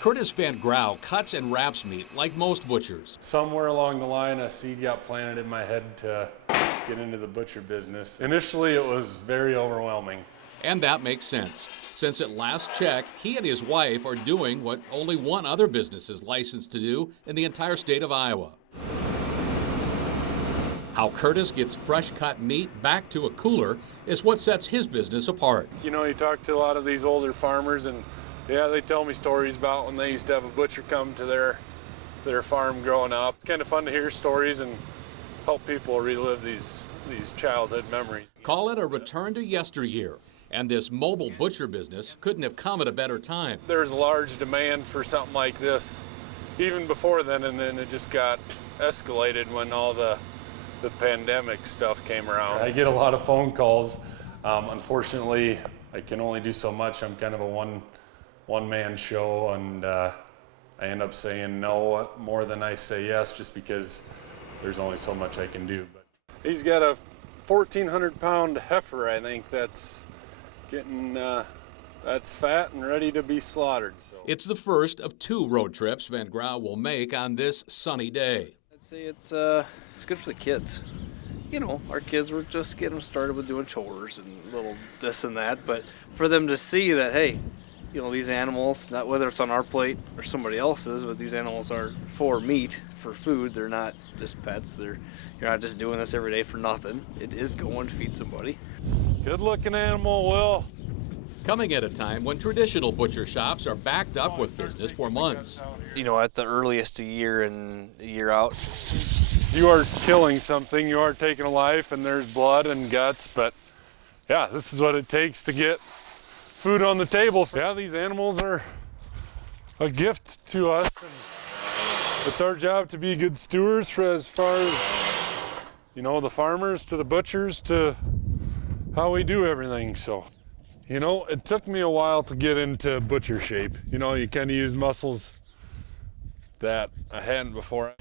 Curtis Van Grau cuts and wraps meat like most butchers. Somewhere along the line, a seed got planted in my head to get into the butcher business. Initially, it was very overwhelming. And that makes sense, since at last check, he and his wife are doing what only one other business is licensed to do in the entire state of Iowa. How Curtis gets fresh cut meat back to a cooler is what sets his business apart. You know, you talk to a lot of these older farmers and yeah, they tell me stories about when they used to have a butcher come to their farm growing up. It's kind of fun to hear stories and help people relive these childhood memories. Call it a return to yesteryear, and this mobile butcher business couldn't have come at a better time. There's a large demand for something like this even before then, and then it just got escalated when all the pandemic stuff came around. I get a lot of phone calls. Unfortunately, I can only do so much. I'm kind of a one-man show, and I end up saying no more than I say yes, just because there's only so much I can do. But he's got a 1,400-pound heifer, I think, that's getting that's fat and ready to be slaughtered. So it's the first of 2 road trips Van Grau will make on this sunny day. I'd say it's good for the kids. You know, our kids were just getting started with doing chores and little this and that, but for them to see that, hey, you know, these animals, not whether it's on our plate or somebody else's, but these animals are for meat, for food. They're not just pets. You're not just doing this every day for nothing. It is going to feed somebody. Good looking animal, Will. Coming at a time when traditional butcher shops are backed up with business for months. You know, at the earliest, a year in, a year out. You are killing something, you are taking a life, and there's blood and guts, but yeah, this is what it takes to get food on the table. Yeah, these animals are a gift to us, and it's our job to be good stewards for as far as, you know, the farmers to the butchers to how we do everything. So, you know, it took me a while to get into butcher shape. You know, you kind of use muscles that I hadn't before.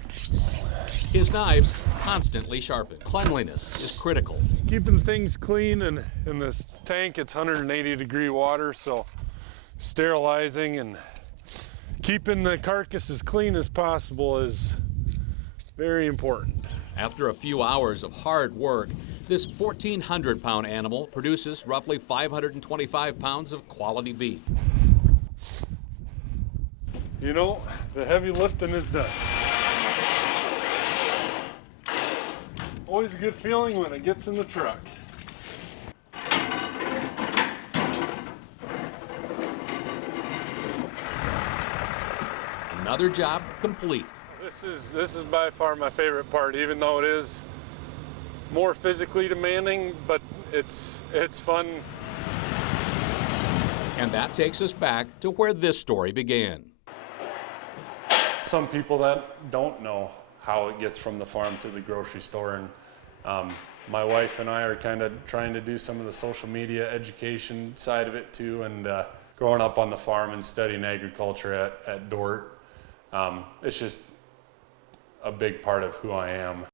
His knives constantly sharpened. Cleanliness is critical. Keeping things clean, and in this tank it's 180-degree water, so sterilizing and keeping the carcass as clean as possible is very important. After a few hours of hard work, this 1,400-pound animal produces roughly 525 pounds of quality beef. You know, the heavy lifting is done. Always a good feeling when it gets in the truck. Another job complete. This is by far my favorite part, even though it is more physically demanding, but it's fun. And that takes us back to where this story began. Some people that don't know how it gets from the farm to the grocery store, and my wife and I are kind of trying to do some of the social media education side of it too, and growing up on the farm and studying agriculture at Dort, it's just a big part of who I am.